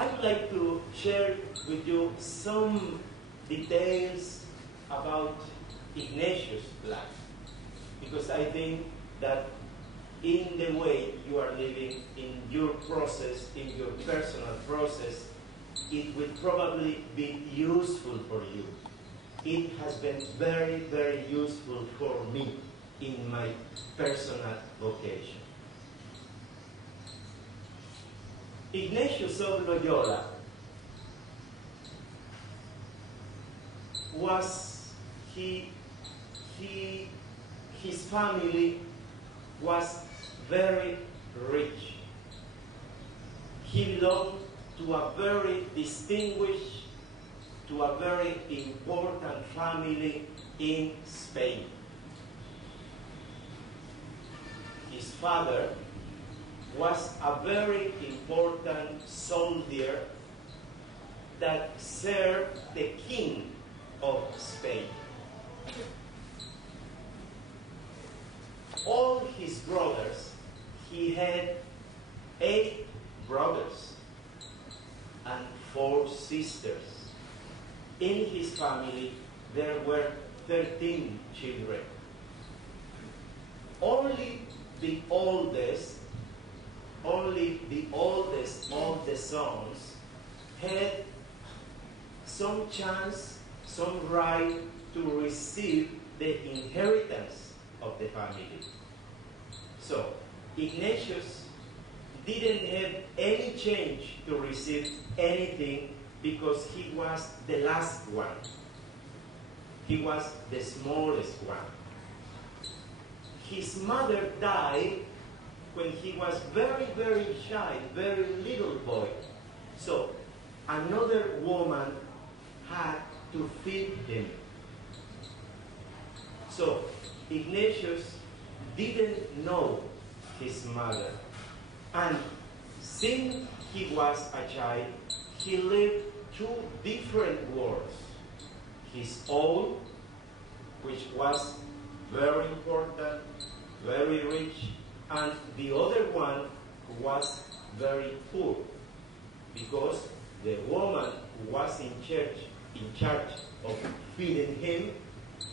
I would like to share with you some details about Ignatius' life, because I think that in the way you are living, in your process, in your personal process, it will probably be useful for you. It has been very, very useful for me in my personal vocation. Ignatius of Loyola his family was very rich. He belonged to a very distinguished, to a very important family in Spain. His father was a very important soldier that served the king of Spain. All his brothers, he had 8 brothers and 4 sisters. In his family, there were 13 children. Only the oldest of the sons had some chance, some right to receive the inheritance of the family. So, Ignatius didn't have any change to receive anything because he was the last one. He was the smallest one. His mother died when he was very, very shy, very little boy. So, another woman had to feed him. So, Ignatius didn't know his mother. And since he was a child, he lived 2 different worlds. His own, which was very important, very rich, and the other one who was very poor, because the woman who was in charge of feeding him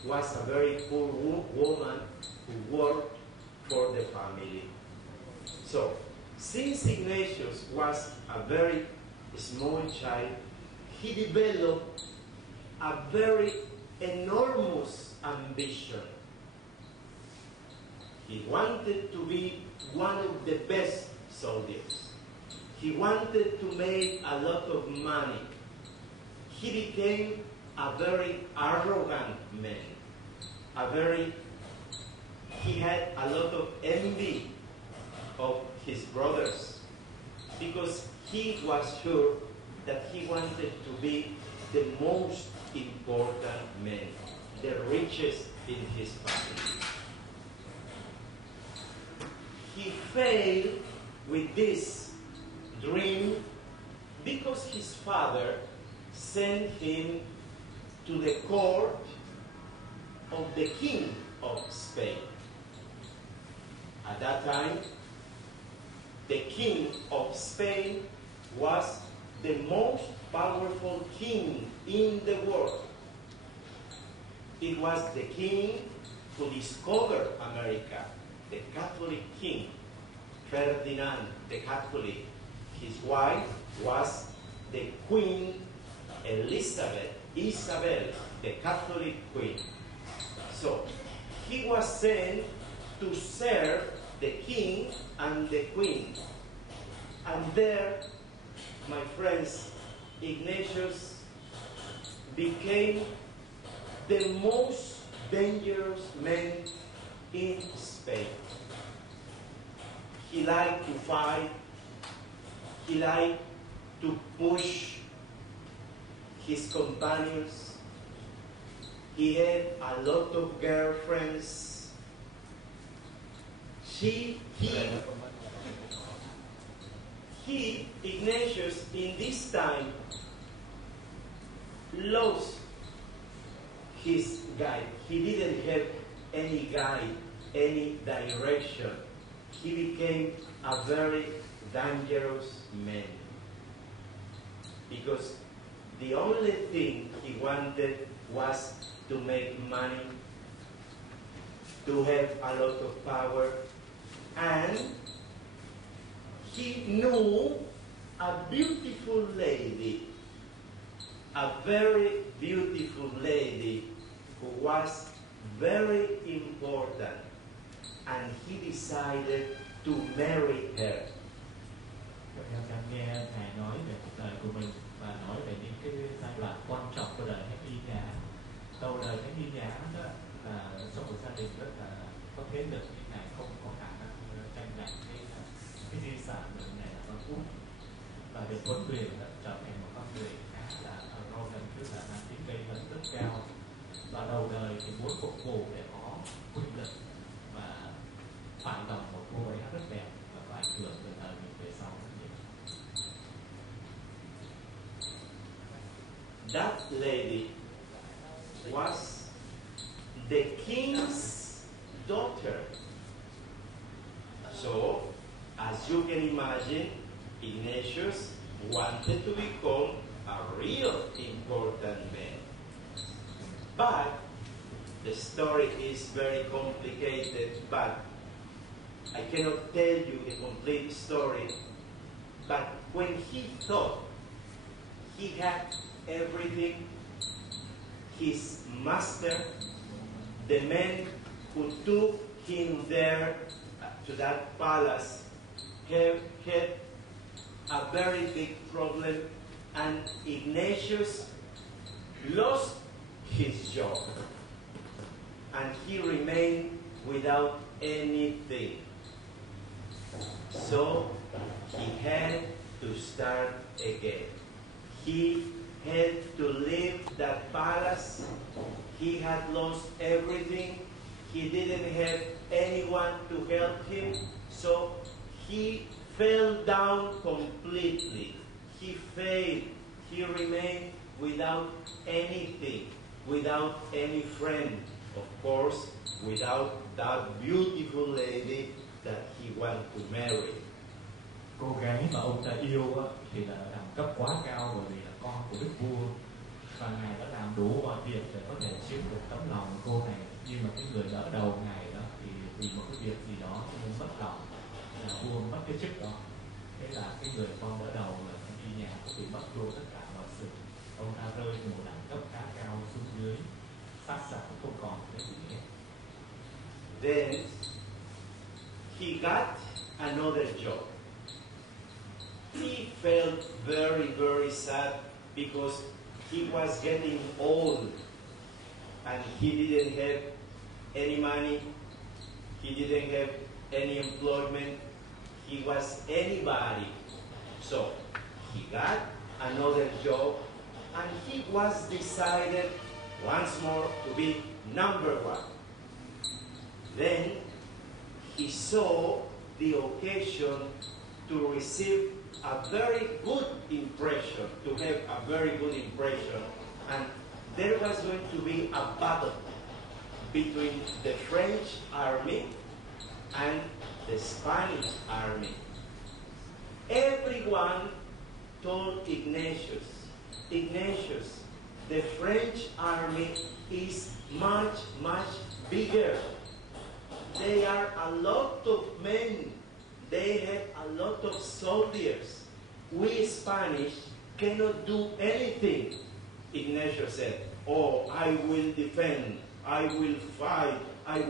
was a very poor woman who worked for the family. So, since Ignatius was a very small child, he developed a very enormous ambition. He wanted to be one of the best soldiers. He wanted to make a lot of money. He became a very arrogant man. He had a lot of envy of his brothers because he was sure that he wanted to be the most important man, the richest in his family. He failed with this dream because his father sent him to the court of the king of Spain. At that time, the king of Spain was the most powerful king in the world. It was the king who discovered America, the Catholic king, Ferdinand the Catholic. His wife was the Queen Elizabeth, Isabel, the Catholic queen. So, he was sent to serve the king and the queen. And there, my friends, Ignatius became the most dangerous man in Spain. He liked to fight. He liked to push his companions. He had a lot of girlfriends. Ignatius, in this time, lost his guide. He didn't have any guide, any direction. He became a very dangerous man. because the only thing he wanted was to make money, to have a lot of power, and he knew a beautiful lady, a very beautiful lady who was very important, and he decided to marry her. Em đang nghe Ngài nói về cuộc đời của mình và nói về những cái giai đoạn quan trọng của đời Thánh Y Nhã. Đầu đời Thánh Y Nhã đó là trong một gia đình rất là có thế lực, nhưng Ngài không có khả năng tranh giành cái di sản của Ngài là con út, và được huấn luyện trở thành một con người khá là arrogant, tức là mang tính gây hấn rất cao, và đầu đời thì muốn phục vụ để có quyền lực và phải lòng một cô ấy rất đẹp và có ảnh hưởng từ đời mình về sau. That lady was the king's daughter. So, as you can imagine, Ignatius wanted to become a real important man. But the story is very complicated, but I cannot tell you the complete story. But when he thought he had everything, his master, the man who took him there to that palace, had a very big problem, and Ignatius lost his job, and he remained without anything. So he had to start again. He had to leave that palace. He had lost everything. He didn't have anyone to help him, so he fell down completely. He failed. He remained without anything, without any friend, of course, without that beautiful lady that he wanted to marry. Cô gái mà ông ta yêu thì là đẳng cấp quá cao, bởi vì là con của đức vua, và Ngài đã làm đủ mọi việc để có thể chiếm được tấm lòng của cô này. Nhưng mà cái người đỡ đầu Ngài đó thì vì một cái việc gì đó nên mất lòng, là vua mất cái chức đó. Thế là cái người con đỡ đầu là Thánh Y Nhã cũng bị mất luôn tất cả mọi sự. Ông ta rơi từ một đẳng cấp khá cao xuống dưới, sát sạch không còn cái gì hết. Then he got another job. He felt very, very sad because he was getting old and he didn't have any money, he didn't have any employment, he was anybody. So he got another job and he was decided once more to be number one. Then he saw the occasion to receive a very good impression, to have a very good impression. And there was going to be a battle between the French army and the Spanish army. Everyone told Ignatius, Ignatius, the French army is much, much bigger. They are a lot of men. They have a lot of soldiers. We Spanish cannot do anything. Ignatius said, oh, I will defend. I will fight. I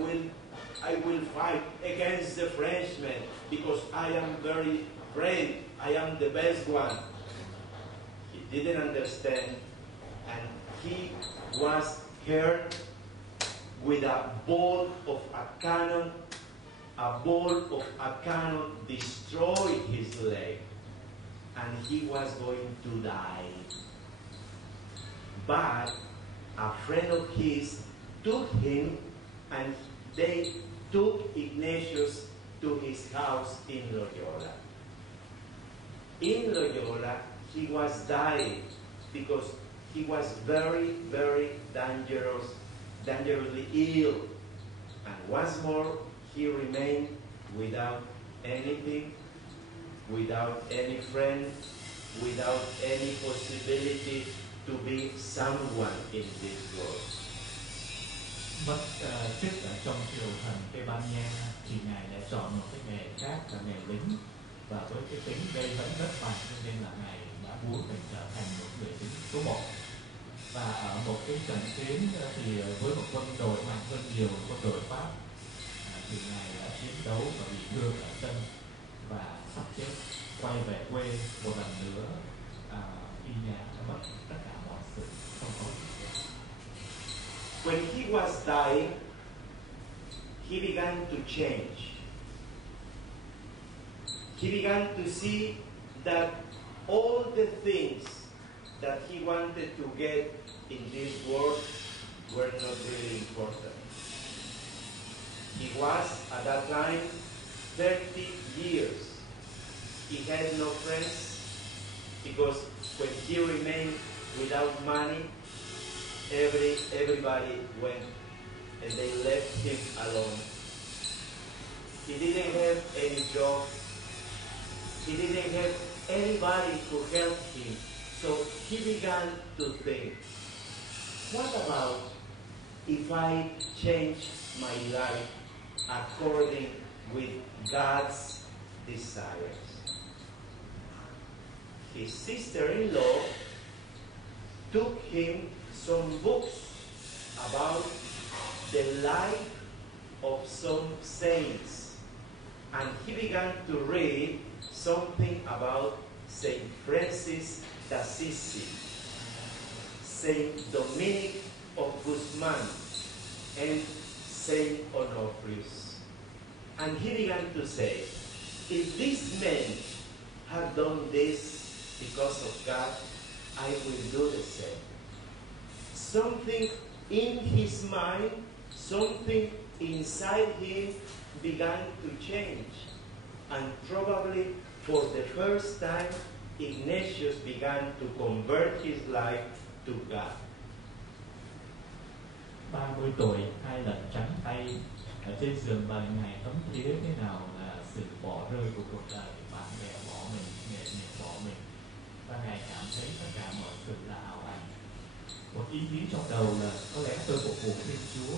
will fight against the Frenchmen because I am very brave. I am the best one. He didn't understand, and he was hurt with a ball of a cannon. A ball of a cannon destroyed his leg, and he was going to die. But a friend of his took him, and they took Ignatius to his house in Loyola. In Loyola, he was dying because he was very, very dangerously ill. And once more, he remained without anything, without any friend, without any possibility to be someone in this world. Mất chức ở trong triều thần Tây Ban Nha thì ngài đã chọn một cái nghề khác là nghề lính, và với cái tính gây hấn rất mạnh nên là ngài đã muốn mình trở thành một người lính số 1. Và ở một cái trận chiến thì với một quân đội mạnh hơn nhiều quân đội Pháp thì ngài đã chiến đấu và bị thương ở chân và sắp chết, quay về quê một lần nữa, y nhà đã mất tất cả mọi sự không có gì. When he was dying, he began to change. He began to see that all the things that he wanted to get in this world were not really important. He was, at that time, 30 years. He had no friends because when he remained without money, everybody went and they left him alone. He didn't have any job. He didn't have anybody to help him. So he began to think, what about if I change my life according with God's desires? His sister-in-law took him some books about the life of some saints, and he began to read something about Saint Francis d'Assisi, Saint Dominic of Guzman, and Saint Onofrius. And he began to say, if these men have done this because of God, I will do the same. Something in his mind, something inside him began to change. And probably for the first time, Ignatius began to convert his life to God. 30 tuổi, 2 lần trắng tay ở trên giường bệnh ngài thấm thía thế nào là sự bỏ rơi của cuộc đời, bạn bè bỏ mình, nghề nghiệp bỏ mình, và ngài cảm thấy tất cả mọi sự là ảo ảnh. Một ý nghĩ trong đầu là có lẽ tôi phục vụ Thiên Chúa,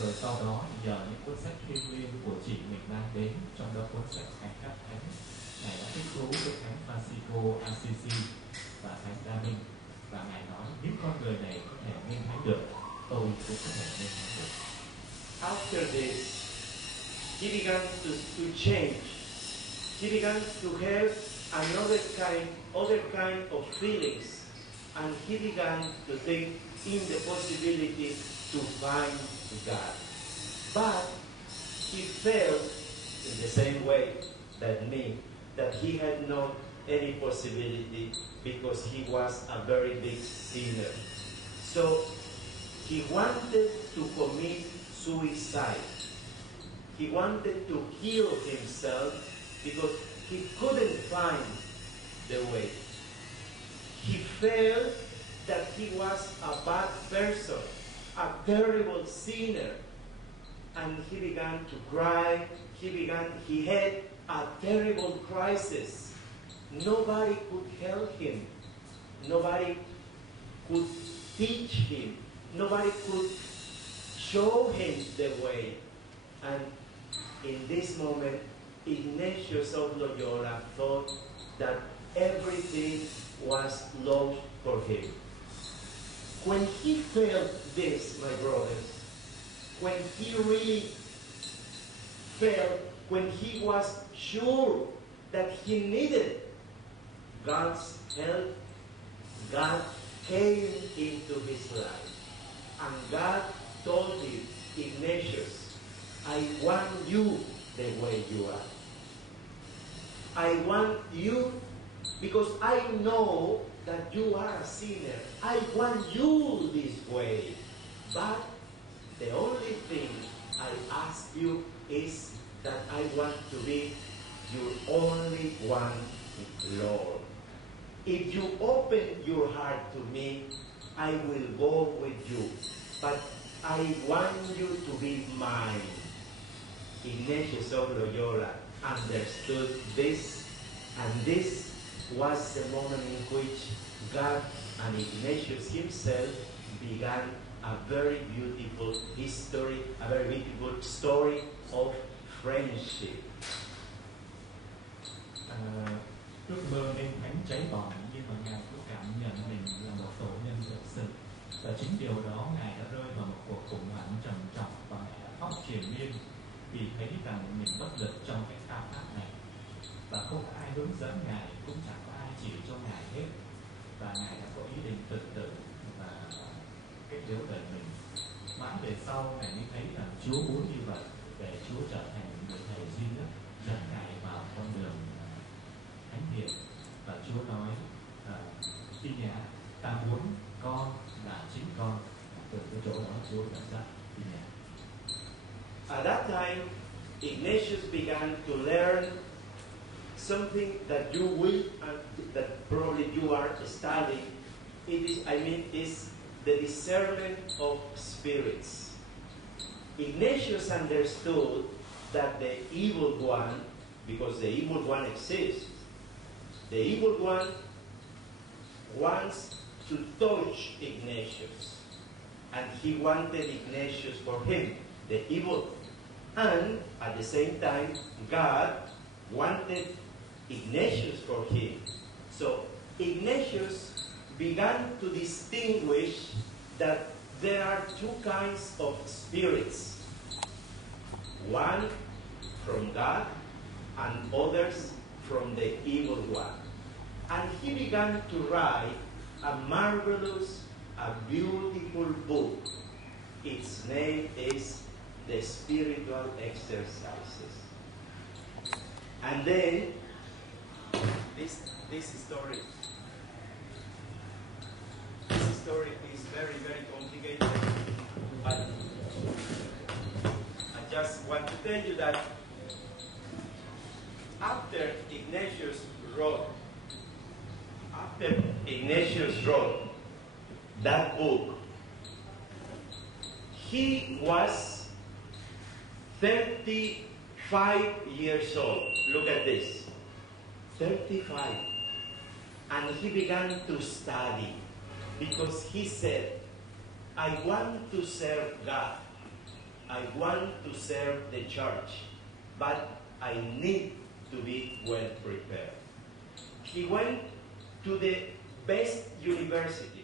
rồi sau đó nhờ những cuốn sách thiêng liêng của chị mình mang đến, trong đó cuốn sách Thánh Các Thánh, ngài đã thích thú với Thánh Francisco Assisi và Thánh Đa Minh, và ngài nói những con người này có thể nên thấy được, tôi cũng có thể nên thấy được. After this, he began to change. He began to have other kind of feelings, and he began to think in the possibility to find God. But he felt in the same way that me, that he had not any possibility because he was a very big sinner. So he wanted to commit suicide. He wanted to kill himself because he couldn't find the way. He felt that he was a bad person, a terrible sinner, and he began to cry. He had a terrible crisis. Nobody could help him. Nobody could teach him. Nobody could show him the way. And in this moment, Ignatius of Loyola thought that everything was lost for him. When he felt this, my brothers, when he really felt, when he was sure that he needed God's help, God came into his life. And God told him, Ignatius, I want you the way you are. I want you because I know that you are a sinner. I want you this way. But the only thing I ask you is that I want to be your only one, Lord. If you open your heart to me, I will go with you. But I want you to be mine. Ignatius of Loyola understood this, and this was the moment in which God and Ignatius himself began a very beautiful history, a very beautiful story of friendship. Ước mơ nên thánh cháy bỏng, nhưng mà Ngài cũng cảm nhận mình là một tội nhân thật sự. Và chính điều đó Ngài đã rơi vào một cuộc khủng hoảng trầm trọng và Ngài đã khóc triền miên vì thấy rằng mình bất lực trong cái khao khát này. Và không có ai hướng dẫn Ngài, cũng chẳng có ai chỉ cho Ngài hết. Và Ngài đã có ý định tự tử và kết liễu đời mình. Mãi về sau Ngài mới thấy rằng Chúa muốn như vậy để Chúa trở thành người thầy duy nhất dẫn Ngài vào con đường thánh thiện. Và Chúa nói đi nhà, ta muốn con là chính con. Từ cái chỗ đó Chúa dẫn dắt đi nhà. At that time, Ignatius began to learn something that you will and that probably you are studying. Is the discernment of spirits. Ignatius understood that the evil one, because the evil one exists, the evil one wants to touch Ignatius, and he wanted Ignatius for him, the evil. And at the same time, God wanted Ignatius for him. So Ignatius began to distinguish that there are two kinds of spirits. One from God and others from the evil one. And he began to write a marvelous, a beautiful book. Its name is The Spiritual Exercises. And then, this story is very, very complicated, but I just want to tell you that after Ignatius wrote that book, he was 35 years old. Look at this. 35. And he began to study because he said, I want to serve God. I want to serve the church. But I need to be well prepared. He went to the best university